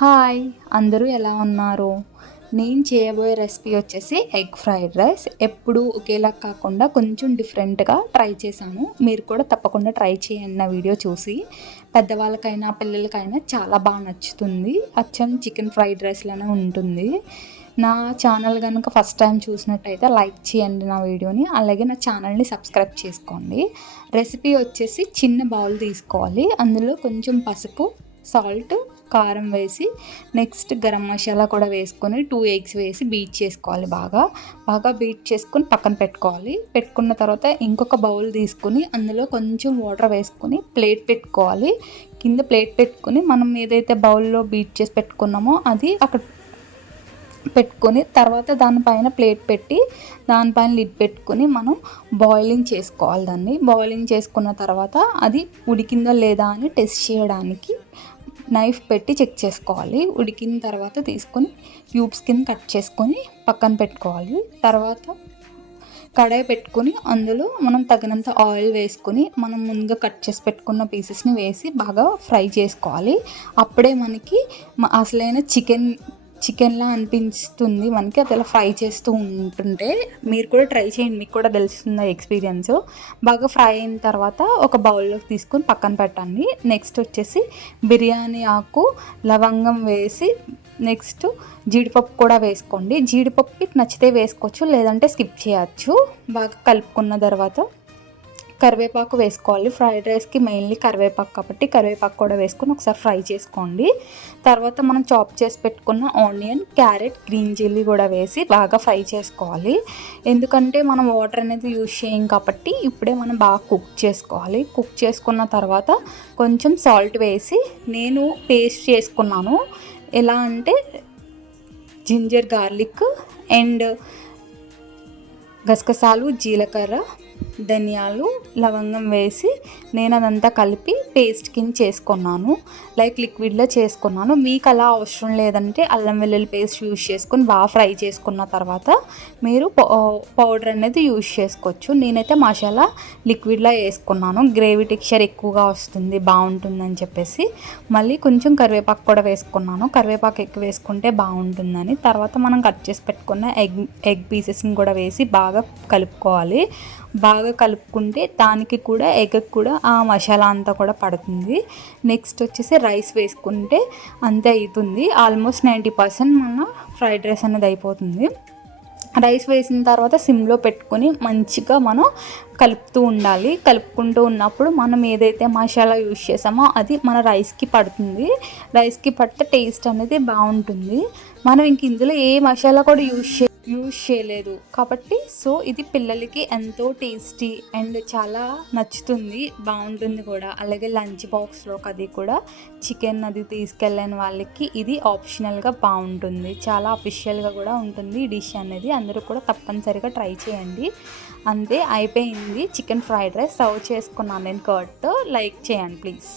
Hi! అందరూ ఎలా ఉన్నారు? నేను చేయబోయే రెసిపీ వచ్చేసి ఎగ్ ఫ్రైడ్ రైస్. ఎప్పుడూ ఒకేలా కాకుండా కొంచెం డిఫరెంట్‌గా ట్రై చేశాను. మీరు కూడా తప్పకుండా ట్రై చేయండి నా వీడియో చూసి. పెద్దవాళ్ళకైనా, పిల్లలకైనా చాలా బాగా నచ్చుతుంది. అచ్చం చికెన్ ఫ్రైడ్ రైస్‌లానే ఉంటుంది. నా ఛానల్ గనుక ఫస్ట్ టైం చూసినట్టయితే లైక్ చేయండి నా వీడియోని. అలాగే నా ఛానల్‌ని సబ్స్క్రైబ్ చేసుకోండి. రెసిపీ వచ్చేసి చిన్న బౌల్ తీసుకోవాలి. అందులో కొంచెం పసుపు, సాల్ట్, కారం వేసి నెక్స్ట్ గరం మసాలా కూడా వేసుకొని 2 ఎగ్స్ వేసి బీట్ చేసుకోవాలి. బాగా బీట్ చేసుకొని పక్కన పెట్టుకోవాలి. పెట్టుకున్న తర్వాత ఇంకొక బౌల్ తీసుకొని అందులో కొంచెం వాటర్ వేసుకొని ప్లేట్ పెట్టుకోవాలి. కింద ప్లేట్ పెట్టుకొని మనం ఏదైతే బౌల్లో బీట్ చేసి పెట్టుకున్నామో అది అక్కడ పెట్టుకొని తర్వాత దానిపైన ప్లేట్ పెట్టి దానిపైన లిడ్ పెట్టుకొని మనం బాయిలింగ్ చేసుకోవాలి. దాన్ని బాయిలింగ్ చేసుకున్న తర్వాత అది ఉడికిందా లేదా అని టెస్ట్ చేయడానికి నైఫ్ పెట్టి చెక్ చేసుకోవాలి. ఉడికిన తర్వాత తీసుకొని క్యూబ్స్ కింద కట్ చేసుకొని పక్కన పెట్టుకోవాలి. తర్వాత కడాయి పెట్టుకొని అందులో మనం తగినంత ఆయిల్ వేసుకొని మనం ముందుగా కట్ చేసి పెట్టుకున్న పీసెస్ని వేసి బాగా ఫ్రై చేసుకోవాలి. అప్పుడే మనకి అసలైన చికెన్లా అనిపిస్తుంది మనకి. అది అలా ఫ్రై చేస్తూ ఉంటుంటే మీరు కూడా ట్రై చేయండి, మీకు కూడా తెలుస్తుంది ఎక్స్పీరియన్స్. బాగా ఫ్రై అయిన తర్వాత ఒక బౌల్లోకి తీసుకొని పక్కన పెట్టండి. నెక్స్ట్ వచ్చేసి బిర్యానీ ఆకు, లవంగం వేసి నెక్స్ట్ జీడిపప్పు కూడా వేసుకోండి. జీడిపప్పు నచ్చితే వేసుకోవచ్చు, లేదంటే స్కిప్ చేయొచ్చు. బాగా కలుపుకున్న తర్వాత కరివేపాకు వేసుకోవాలి. ఫ్రైడ్ రైస్కి మెయిన్లీ కరివేపాకు కాబట్టి కరివేపాకు కూడా వేసుకొని ఒకసారి ఫ్రై చేసుకోండి. తర్వాత మనం చాప్ చేసి పెట్టుకున్న ఆనియన్, క్యారెట్, గ్రీన్ చిల్లీ కూడా వేసి బాగా ఫ్రై చేసుకోవాలి. ఎందుకంటే మనం వాటర్ అనేది యూజ్ చేయం కాబట్టి ఇప్పుడే మనం బాగా కుక్ చేసుకోవాలి. కుక్ చేసుకున్న తర్వాత కొంచెం సాల్ట్ వేసి నేను పేస్ట్ చేసుకున్నాను. ఎలా అంటే జింజర్ గార్లిక్ అండ్ గసగసాలు, జీలకర్ర, ధనియాలు, లవంగం వేసి నేను అదంతా కలిపి పేస్ట్ కింద చేసుకున్నాను. లైక్ లిక్విడ్లో చేసుకున్నాను. మీకు అలా అవసరం లేదంటే అల్లం వెల్లుల్లి పేస్ట్ యూజ్ చేసుకొని బాగా ఫ్రై చేసుకున్న తర్వాత మీరు పౌడర్ అనేది యూజ్ చేసుకోవచ్చు. నేనైతే మసాలా లిక్విడ్లో వేసుకున్నాను. గ్రేవీ టెక్స్చర్ ఎక్కువగా వస్తుంది, బాగుంటుందని చెప్పేసి. మళ్ళీ కొంచెం కరివేపాకు కూడా వేసుకున్నాను. కరివేపాకు ఎక్కువ వేసుకుంటే బాగుంటుందని. తర్వాత మనం కట్ చేసి పెట్టుకున్న ఎగ్ పీసెస్ని కూడా వేసి బాగా కలుపుకోవాలి. బాగా కలుపుకుంటే దానికి కూడా ఎగ్కి కూడా ఆ మసాలా అంతా కూడా పడుతుంది. నెక్స్ట్ వచ్చేసి రైస్ వేసుకుంటే అంతే అవుతుంది. ఆల్మోస్ట్ 90% మన ఫ్రైడ్ రైస్ అనేది అయిపోతుంది. రైస్ వేసిన తర్వాత సిమ్లో పెట్టుకొని మంచిగా మనం కలుపుతూ ఉండాలి. కలుపుకుంటూ ఉన్నప్పుడు మనం ఏదైతే మసాలా యూజ్ చేసామో అది మన రైస్కి పడుతుంది. రైస్కి పడితే టేస్ట్ అనేది బాగుంటుంది. మనం ఇంక ఇందులో ఏ మసాలా కూడా యూజ్ చేయలేదు కాబట్టి సో ఇది పిల్లలకి ఎంతో టేస్టీ అండ్ చాలా నచ్చుతుంది, బాగుంటుంది కూడా. అలాగే లంచ్ బాక్స్లోకి అది కూడా చికెన్ అది తీసుకెళ్ళని వాళ్ళకి ఇది ఆప్షనల్గా బాగుంటుంది. చాలా అఫిషియల్గా కూడా ఉంటుంది ఈ డిష్ అనేది. అందరూ కూడా తప్పనిసరిగా ట్రై చేయండి. అంతే, అయిపోయింది చికెన్ ఫ్రైడ్ రైస్. సర్వ్ చేసుకున్నాను నేను కర్డ్తో. లైక్ చేయండి ప్లీజ్.